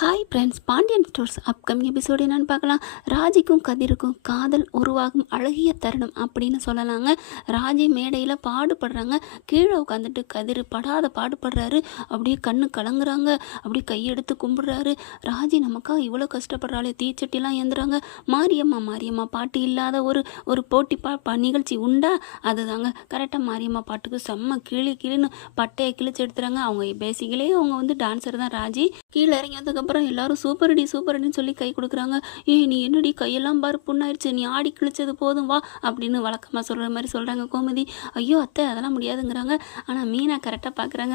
Hi friends, Pandian Stores upcoming episode என்னென்னு பார்க்கலாம். ராஜிக்கும் கதிருக்கும் காதல் உருவாகும் அழகிய தருணம் அப்படின்னு சொல்லலாங்க. ராஜி மேடையில் பாடுபடுறாங்க. கீழே உட்காந்துட்டு கதிர் படாத பாடுபடுறாரு. அப்படியே கண்ணு கலங்குறாங்க. அப்படியே கையெடுத்து கும்பிடுறாரு. ராஜி நமக்கா இவ்வளோ கஷ்டப்படுறாளே, தீச்சட்டிலாம் ஏந்துறாங்க. மாரியம்மா மாரியம்மா பாட்டு இல்லாத ஒரு போட்டி நிகழ்ச்சி உண்டா? அதுதாங்க கரெக்டாக மாரியம்மா பாட்டுக்கு செம்ம கிளின்னு பட்டையை கிழிச்சு எடுத்துறாங்க. அவங்க பேசிக்கலே அவங்க டான்ஸர் தான் ராஜி. கீழே இறங்கி வந்ததுக்கப்புறம் எல்லாரும் சூப்பர்டின்னு சொல்லி கை கொடுக்குறாங்க. ஏய் நீ என்னடி கையெல்லாம் பாரு புண்ணாயிடுச்சு, நீ ஆடி கிழிச்சது போதும் வா அப்படின்னு வழக்கமாக சொல்கிற மாதிரி சொல்கிறாங்க கோமதி. ஐயோ அத்தை அதெல்லாம் முடியாதுங்கிறாங்க. ஆனால் மீனா கரெக்டாக பார்க்குறாங்க.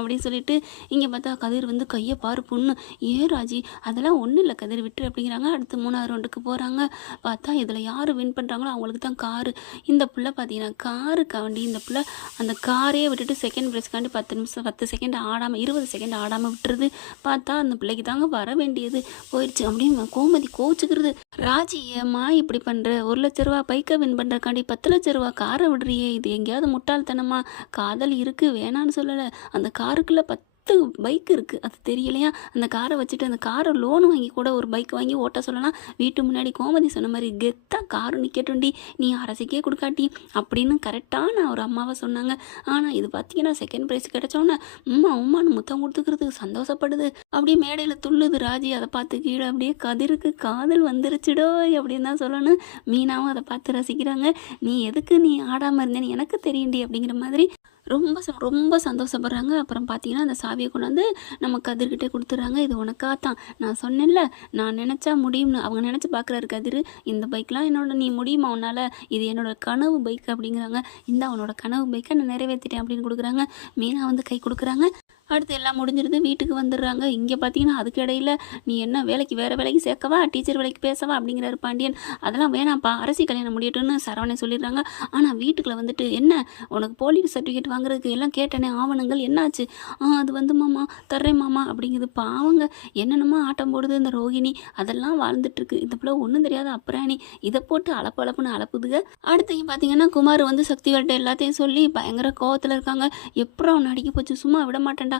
அப்படின்னு சொல்லிட்டு இங்கே பார்த்தா கதிர் கையை பாரு புண்ணு. ஏன் ராஜி அதெல்லாம் ஒன்றும் இல்லை கதிர் விட்டுரு அப்படிங்கிறாங்க. அடுத்து 3வது ரவுண்டுக்கு போகிறாங்க. பார்த்தா இதில் யார் வின் பண்ணுறாங்களோ அவங்களுக்கு தான் காரு. இந்த பிள்ளை பார்த்தீங்கன்னா காருக்காண்டி இந்த பிள்ளை அந்த காரையே விட்டுட்டு செகண்ட் ப்ரைஸ்க்காண்டி 10 நிமிஷம் 10 செகண்ட் ஆடாமல் 20 செகண்ட் ஆடாமல் விட்டுருது. பார்த்தா அந்த பிள்ளைக்கு தாங்க வர வேண்டியது போயிடுச்சு அப்படின்னு கோமதி கோச்சுக்கிறது. ராஜி ஏம்மா இப்படி பண்ணுற, 1 லட்ச ரூபா பைக்கை வின் பண்ணுறக்காண்டி 10 லட்ச ரூபா காரை விடுறியே, இது எங்கேயாவது முட்டாள்தனமா? காதல் இருக்குது வேணான்னு சொல்லலை, அந்த காருக்குள்ளே 10 பைக் இருக்குது அது தெரியலையா? அந்த காரை வச்சுட்டு அந்த காரை லோன் வாங்கி கூட ஒரு பைக் வாங்கி ஓட்ட சொல்லலாம். வீட்டு முன்னாடி கோமதி சொன்ன மாதிரி கெத்தாக காரு நிற்கட்டும்டி, நீ அரசிக்கே கொடுக்காட்டி அப்படின்னு கரெக்டான ஒரு அம்மாவை சொன்னாங்க. ஆனால் இது பார்த்தீங்கன்னா செகண்ட் ப்ரைஸ் கிடைச்சோன்னே உம்மான்னு முத்தம் கொடுத்துக்கிறதுக்கு சந்தோஷப்படுது. அப்படியே மேடையில் துள்ளுது ராஜி. அதை பார்த்து கீழே அப்படியே கதிருக்கு காதல் வந்துருச்சுடோ அப்படின்னு தான் சொல்லணும். மீனாவும் அதை பார்த்து ரசிக்கிறாங்க. நீ எதுக்கு நீ ஆடாமல் இருந்தேன்னு எனக்கு தெரியுண்டி அப்படிங்கிற மாதிரி ரொம்ப சந்தோஷப்படுறாங்க. அப்புறம் பார்த்தீங்கன்னா அந்த சாவியை கொண்டு வந்து நம்ம கதிர்கிட்டே கொடுத்துட்றாங்க. இது உனக்காகத்தான், நான் சொன்னேன்ல நான் நினச்சா முடியும்னு. அவங்க நினச்சி பார்க்குறாரு கதிர். இந்த பைக்லாம் நீ முடியுமா உன்னால், இது என்னோட கனவு பைக் அப்படிங்கிறாங்க. இந்த அவனோட கனவு பைக்கை நான் நிறைவேற்றிட்டேன் அப்படின்னு கொடுக்குறாங்க. மீனா கை கொடுக்குறாங்க. அடுத்து எல்லாம் முடிஞ்சிருது, வீட்டுக்கு வந்துடுறாங்க. இங்கே பார்த்தீங்கன்னா அதுக்கு இடையில நீ என்ன வேறு வேலைக்கு சேர்க்கவா, டீச்சர் வேலைக்கு பேசவா அப்படிங்கிறாரு பாண்டியன். அதெல்லாம் வேணாம்ப்பா, அரசி கல்யாணம் முடியட்டும்னு சரவணை சொல்லிடுறாங்க. ஆனால் வீட்டுக்குள்ள என்ன உனக்கு போலீஸ் சர்டிஃபிகேட் வாங்குறதுக்கு எல்லாம் கேட்டேனே ஆவணங்கள் என்னாச்சு? அது மாமா தர்றேன் மாமா அப்படிங்குது. பாவங்க என்னென்னமோ ஆட்டம் போடுது இந்த ரோகிணி, அதெல்லாம் வாழ்ந்துட்டுருக்கு. இந்த பிள்ளை ஒன்றும் தெரியாத அப்புறாணி இதை போட்டு அளப்புன்னு அளப்புதுங்க. அடுத்தையும் பார்த்தீங்கன்னா குமார் சக்திவேல்கிட்ட எல்லாத்தையும் சொல்லி பயங்கர கோவத்தில் இருக்காங்க. எப்பறம் அவன் அடிக்க போச்சு, சும்மா விட மாட்டேன்டா,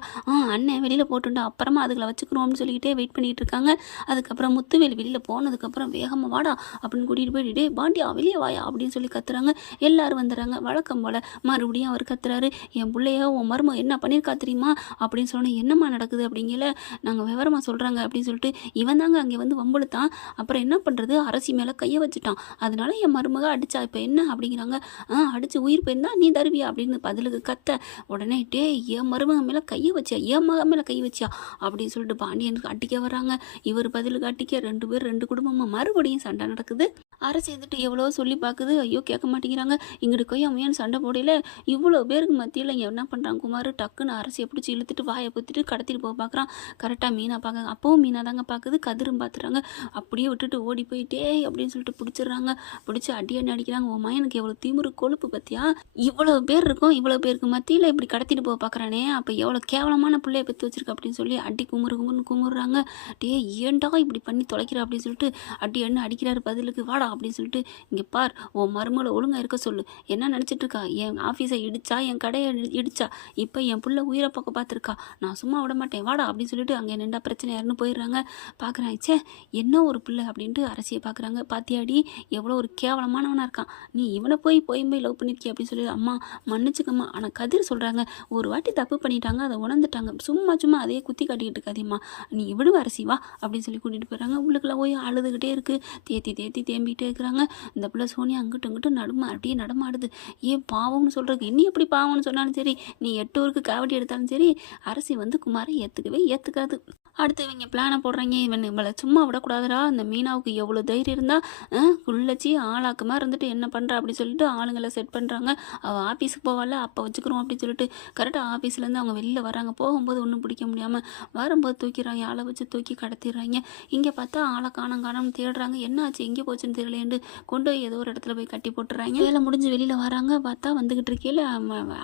அண்ணன் வெளியில் போட்டுண்டா அப்புறமா அதுகளை வச்சுக்கிறோம்னு சொல்லிக்கிட்டே வெயிட் பண்ணிகிட்டு இருக்காங்க. அதுக்கப்புறம் முத்துவேல் வெளியில் போனதுக்கப்புறம் வேகமாக வாடா அப்படின்னு கூட்டிகிட்டு போயிட்டு டே பாண்டியா வெளியே வாயா அப்படின்னு சொல்லி கத்துறாங்க. எல்லாரும் வந்துடுறாங்க. வழக்கம் போல் மறுபடியும் அவர் கத்துறாரு. என் பிள்ளைய உன் மருமக என்ன பண்ணியிருக்கா தெரியுமா அப்படின்னு சொன்னேன். என்னம்மா நடக்குது அப்படிங்கல நாங்கள் விவரமாக சொல்கிறாங்க அப்படின்னு சொல்லிட்டு இவன் தாங்க அங்கே வம்புழுத்தான். அப்புறம் என்ன பண்ணுறது, அரசி மேலே கையை வச்சுட்டான், அதனால என் மருமக அடித்தா, இப்போ என்ன அப்படிங்கிறாங்க. அடித்து உயிர் போயிருந்தா நீ தருவியா அப்படின்னு பதிலுக்கு கத்த. உடனே டே என் மருமக மேலே கையை வச்சியா, என் மக மேலே கை வச்சியா அப்படின்னு சொல்லிட்டு பாண்டியனுக்கு அட்டிக்க வராங்க. இவர் பதிலுக்கு அட்டிக்க 2 பேர் 2 குடும்பமும் மறுபடியும் சண்டை நடக்குது. அரசு எவ்வளோ சொல்லி பார்க்குது, ஐயோ கேட்க மாட்டேங்கிறாங்க. இங்கிட்டு கொய்யாமையான்னு சண்டை போடையில் இவ்வளோ பேருக்கு மத்தியில் இங்கே என்ன பண்ணுறாங்க, குமார் டக்குன்னு அரசியை பிடிச்சி இழுத்துட்டு வாயை பொத்திட்டு கடத்திட்டு போக பார்க்குறான். கரெக்டாக மீனா பார்க்க, அப்பவும் மீனா தாங்க பார்க்குது. கதிரும் பார்த்துறாங்க. அப்படியே விட்டுட்டு ஓடி போயிட்டே அப்படின்னு சொல்லிட்டு பிடிச்சிடுறாங்க. பிடிச்சி அடியான்னு அடிக்கிறாங்க. உன் மயனுக்கு எவ்வளோ திமிரு கொழுப்பு பற்றியா, இவ்வளோ பேர் இருக்கும், இவ்வளோ பேருக்கு மத்தியில் இப்படி கடத்திட்டு போக பார்க்குறானே, அப்போ எவ்வளோ கேவலமான பிள்ளைய பெற்று வச்சிருக்க அப்படின்னு சொல்லி அடி குமுறுன்னு குமுறுறாங்க. டே ஏன்டா இப்படி பண்ணி தொலைக்கிற அப்படின்னு சொல்லிட்டு அடி அடிக்கிறாரு. பதிலுக்கு வாடா அப்படின்னு சொல்லிட்டு இங்கே பார், உன் மருமகளை ஒழுங்காக இருக்க சொல்லு, என்ன நினச்சிட்டு இருக்கா, என் ஆஃபீஸை இடிச்சா, என் கடையை இடிச்சா, இப்போ என் புள்ள உயிரை பக்கம் பார்த்துருக்கா, நான் சும்மா விட மாட்டேன் வாடா அப்படின்னு சொல்லிட்டு அங்கே நின்றா பிரச்சனை யாருன்னு போயிடுறாங்க. பார்க்குறாங்க, சே என்ன ஒரு பிள்ளை அப்படின்ட்டு அரசியை பார்க்குறாங்க. பாத்தியாடி எவ்வளோ ஒரு கேவலமானவனாக இருக்கான், நீ இவனை போய் லவ் பண்ணியிருக்கே அப்படின்னு சொல்லி அம்மா மன்னிச்சுக்கம்மா. ஆனால் கதிர் சொல்கிறாங்க, ஒரு வாட்டி தப்பு பண்ணிட்டாங்க, அதை உணர்ந்துட்டாங்க, சும்மா அதையே குத்தி காட்டிக்கிட்டு இருக்காதேம்மா, நீ விடுவ அரசி வா அப்படின்னு சொல்லி கூட்டிகிட்டு போயிடுறாங்க. உள்ளுக்குள்ள போய் அழுதுகிட்டே இருக்குது, தேம்பிகிட்டே இருக்கிறாங்க. இந்த பிள்ளை சோனியா அங்கிட்டு அப்படியே நடமாடுது. ஏன் பாவம்னு சொல்கிறதுக்கு, இன்னும் எப்படி பாவம்னு சொன்னாலும் சரி, நீ 8 ஊருக்கு காவடி எடுத்தாலும் சரி, அரசி குமாரை ஏற்றுக்காது. அடுத்து இவங்க பிளானை போடுறாங்க. இவளை சும்மா விடக்கூடாதுடா, இந்த மீனாவுக்கு எவ்வளோ தைரியம் இருந்தால் குள்ளச்சி ஆளாக்கமாக இருந்துட்டு என்ன பண்ணுறா அப்படின்னு சொல்லிட்டு ஆளுங்களை செட் பண்ணுறாங்க. அவள் ஆஃபீஸுக்கு போவால அப்போ வச்சுக்கிறோம் அப்படின்னு சொல்லிட்டு கரெக்டாக ஆஃபீஸ்லேருந்து அவங்க வெளியில் வராங்க. போகும்போது ஒன்றும் பிடிக்க முடியாமல் வரும்போது தூக்கிறாங்க, ஆளை வச்சு தூக்கி கடத்திடுறாங்க. இங்கே பார்த்தா ஆளை காணோம்னு தேடுறாங்க. என்ன ஆச்சு எங்கே போச்சுன்னு தெரியலேன்னு கொண்டு போய் ஏதோ ஒரு இடத்துல போய் கட்டி போட்டுறாங்க. வேலை முடிஞ்சு வெளியில் வராங்க. பார்த்தா வந்துக்கிட்டு இருக்கையில்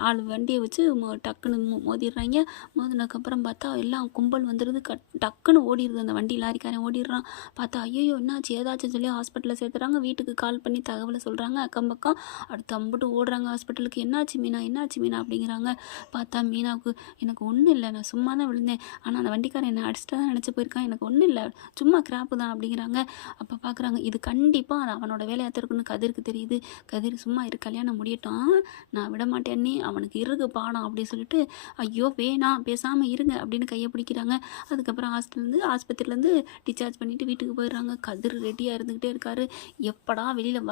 ஆள் வண்டியை வச்சு டக்குன்னு மோதிடுறாங்க. மோதினதுக்கப்புறம் பார்த்தா எல்லாம் கும்பல் வந்துடுது. டக்குன்னு ஓடிடுது அந்த வண்டி. லாரிக்காரன் ஓடிடுறான். பார்த்தா ஐயோ என்னாச்சு ஏதாச்சும் சொல்லி ஹாஸ்பிட்டலில் சேர்த்துறாங்க. வீட்டுக்கு கால் பண்ணி தகவலை சொல்கிறாங்க அக்கம் பக்கம். அடுத்து அம்புட்டு ஓடுறாங்க ஹாஸ்பிட்டலுக்கு. என்னாச்சு மீனா என்னாச்சு மீனா அப்படிங்கிறாங்க. பார்த்தா மீனாவுக்கு எனக்கு ஒன்றும் இல்லை, நான் சும்மா தான் விழுந்தேன், ஆனால் அந்த வண்டிக்காரன் என்னை அடிச்சுட்டு தான் நினச்சி போயிருக்கான், எனக்கு ஒன்றும் இல்லை, சும்மா கிராப்பு தான் அப்படிங்கிறாங்க. அப்போ பார்க்குறாங்க இது கண்டிப்பாக அது அவனோட வேலையாக இருக்குன்னு கதிருக்கு தெரியுது. கதிர் சும்மா இரு, கல்யாணம் முடியட்டும், நான் விட மாட்டேன்னே, அவனுக்கு இருக்கு பாடம் அப்படின்னு சொல்லிட்டு ஐயோ வேணாம் பேசாமல் இருங்க அப்படின்னு கையை பிடிக்கிறாங்க. அதுக்கப்புறம் ஆஸ்பத்திரியிலேருந்து டிஸ்சார்ஜ் பண்ணிவிட்டு வீட்டுக்கு போயிடுறாங்க. கதிர் ரெடியாக இருந்துக்கிட்டே இருக்காரு. எப்படா வெளியில்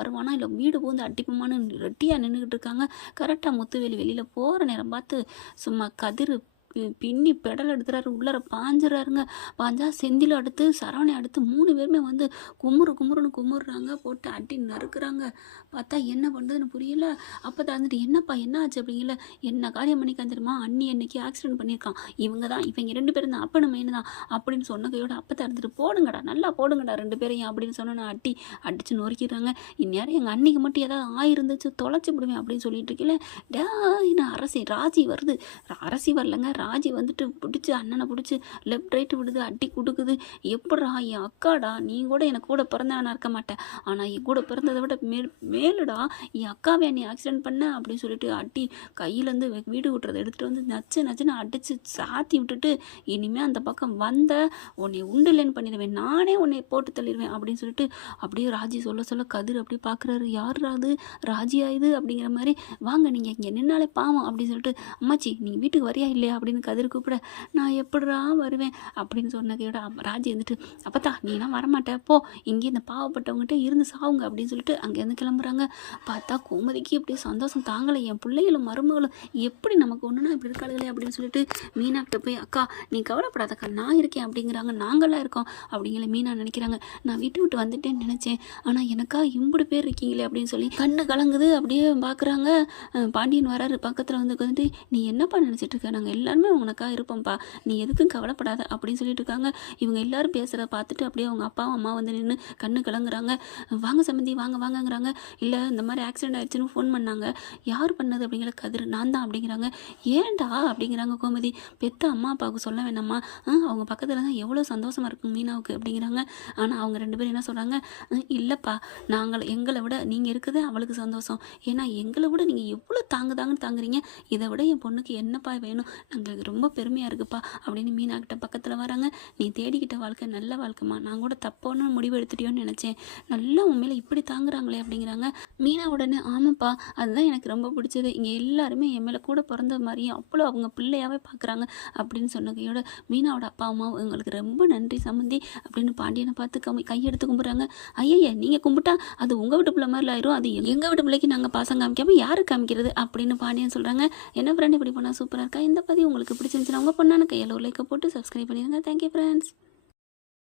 வருவானா இல்லை வீடு பூந்து அடிப்போமான்னு ரெட்டியாக நின்றுக்கிட்டு இருக்காங்க. கரெக்டாக முத்துவேலி வெளியில் போகிற நேரம் பார்த்து சும்மா கதிர் பின்னி பெடல் எடுத்துறாரு, உள்ளார பாஞ்சிடறாருங்க. பாஞ்சா செந்தில் அடுத்து சரவணை அடுத்து 3 பேருமே வந்து குமுறுன்னு குமுறுறாங்க, போட்டு அடி நறுக்குறாங்க. பார்த்தா என்ன பண்ணுறதுன்னு புரியல. அப்போ தான் வந்துட்டு என்னப்பா என்ன ஆச்சு அப்படிங்கல. என்ன காரியம் பண்ணிக்கான் தெரியுமா, அண்ணி அன்னைக்கு ஆக்சிடென்ட் பண்ணியிருக்கான், இவங்க 2 பேரும் தான் அப்பனு மெயின் தான் அப்படின்னு சொன்ன கையோட அப்போ தான் இருந்துட்டு போடுங்கடா நல்லா போடுங்கடா 2 பேரையும் அப்படின்னு சொன்னோன்னு அடித்து நொறுக்கிறாங்க. இந்நேரம் எங்கள் அன்னிக்கு மட்டும் ஏதாவது ஆயிருந்துச்சு தொலைச்சி விடுவேன் அப்படின்னு சொல்லிட்டு இருக்கல. நான் ராஜி வருது, அரசி வரலங்க, ராஜி வந்துட்டு பிடிச்சி அண்ணனை பிடிச்சி லெஃப்ட் ரைட்டு விடுது, அடி கொடுக்குது. எப்படா என் அக்காடா, நீ கூட எனக்கு கூட பிறந்தவனா இருக்க மாட்டேன், ஆனால் என் கூட பிறந்ததை விட மேலுடா, என் அக்காவே நீ ஆக்சிடென்ட் பண்ண அப்படின்னு சொல்லிட்டு அடி கையிலேருந்து வீடு விட்டுறதை எடுத்துகிட்டு வந்து நச்சுன்னு அடித்து சாத்தி விட்டுட்டு, இனிமேல் அந்த பக்கம் வந்த உன்னை உண்டுலன்னு பண்ணிடுவேன், நானே உன்னை போட்டு தள்ளிடுவேன் அப்படின்னு சொல்லிட்டு அப்படியே ராஜி சொல்ல கதிர் அப்படியே பார்க்குறாரு. யார் அது ராஜியா இது அப்படிங்கிற மாதிரி. வாங்க நீங்கள் இங்கே நின்னாலே பாவம் அப்படின்னு சொல்லிட்டு, அம்மாச்சி நீ வீட்டுக்கு வரியா இல்லையா அப்படின்னு கதிர் கூப்பிட, நான் எப்படிடா வருவேன் அப்படின்னு சொன்ன கேட ராஜி வந்துட்டு, அப்பத்தா நீலாம் வரமாட்டே போ, இங்கே இந்த பாவப்பட்டவங்ககிட்ட இருந்து சாவுங்க அப்படின்னு சொல்லிட்டு அங்கேருந்து கிளம்புறாங்க. பார்த்தா கோமதிக்கு இப்படி சந்தோஷம் தாங்கலை, என் பிள்ளைகளும் மருமகளும் எப்படி நமக்கு ஒன்றுனா இப்படி இருக்காளுகளே அப்படின்னு சொல்லிட்டு மீனாக்கிட்ட போய், அக்கா நீ கவலைப்படாதக்கா நான் இருக்கேன் அப்படிங்கிறாங்க. நாங்களாம் இருக்கோம் அப்படிங்கிற மீனா நினைக்கிறாங்க. நான் விட்டு வந்துட்டேன்னு நினச்சேன், ஆனால் எனக்கா இம்புடு பேர் இருக்கீங்களே அப்படின்னு சொல்லி கண்ணு கலங்குது. அப்படியே பார்க்குறாங்க. பாண்டியன் வராரு பக்கத்தில் வந்துட்டு, நீ என்னப்பா நினச்சிட்டு இருக்க, நாங்கள் எல்லாருமே உனக்காக இருப்போம்ப்பா, நீ எதுக்கும் கவலைப்படாத அப்படின்னு சொல்லிட்டு இருக்காங்க. இவங்க எல்லாரும் பேசுகிறத பார்த்துட்டு அப்படியே அவங்க அப்பாவும் அம்மா வந்து நின்று கண்ணு கலங்குறாங்க. வாங்க சம்மந்தி வாங்கங்கிறாங்க. இல்லை இந்த மாதிரி ஆக்சிடென்ட் ஆயிடுச்சுன்னு ஃபோன் பண்ணாங்க, யார் பண்ணது அப்படிங்கிற கதிர் நான் தான் அப்படிங்கிறாங்க. ஏன்டா அப்படிங்கிறாங்க கோமதி. பெத்த அம்மா அப்பாவுக்கு சொல்ல வேணாமா, அவங்க பக்கத்தில் தான் எவ்வளோ சந்தோஷமாக இருக்கும் மீனாவுக்கு அப்படிங்கிறாங்க. ஆனால் அவங்க 2 பேரும் என்ன சொல்கிறாங்க, இல்லைப்பா எங்களை விட நீங்கள் இருக்குது அவளுக்கு சந்தோஷம், ஏன்னா எங்களை விட நீங்கள் எவ்வளோ தாங்குதாங்கன்னு தாங்குறீங்க, இதை விட என் பொண்ணுக்கு என்னப்பா வேணும், எங்களுக்கு ரொம்ப பெருமையாக இருக்குப்பா அப்படின்னு மீனாக்கிட்ட பக்கத்தில் வராங்க. நீ தேடிக்கிட்ட வாழ்க்கை நல்ல வாழ்க்கைமா, நான் கூட தப்பான முடிவு எடுத்துட்டியோன்னு நினச்சேன், நல்லா உண்மையில இப்படி தாங்குறாங்களே அப்படிங்கிறாங்க. மீனா உடனே ஆமாப்பா அதுதான் எனக்கு ரொம்ப பிடிச்சது, இங்கே எல்லாருமே என் மேலே கூட பிறந்த மாதிரியும் அவ்வளோ அவங்க பிள்ளையாவே பார்க்குறாங்க அப்படின்னு சொன்னதையோட மீனாவோட அப்பா அம்மாவும் எங்களுக்கு ரொம்ப நன்றி சம்மந்தி அப்படின்னு பாண்டியனை பார்த்து கையெடுத்து கும்பிட்றாங்க. ஐயா நீங்கள் கும்பிட்டா அது உங்கள் வீட்டு பிள்ளை மாதிரி ஆயிரும், அது எங்கள் வீட்டு பிள்ளைக்கு நாங்கள் பாசம் காமிக்காமல் யாருக்கு காமிக்கிறது அப்படின்னு பாண்டியன் சொல்கிறாங்க. என்ன ஃப்ரெண்ட் இப்படி பண்ணால் சூப்பராக இருக்கா. இந்த பதிவு உங்களுக்கு பிடிச்சிருந்துச்சுன்னா உங்கள் பொண்ணான கையில் ஒரு லைக்கை போட்டு சப்ஸ்கிரைப் பண்ணிடுங்க. Thank you friends.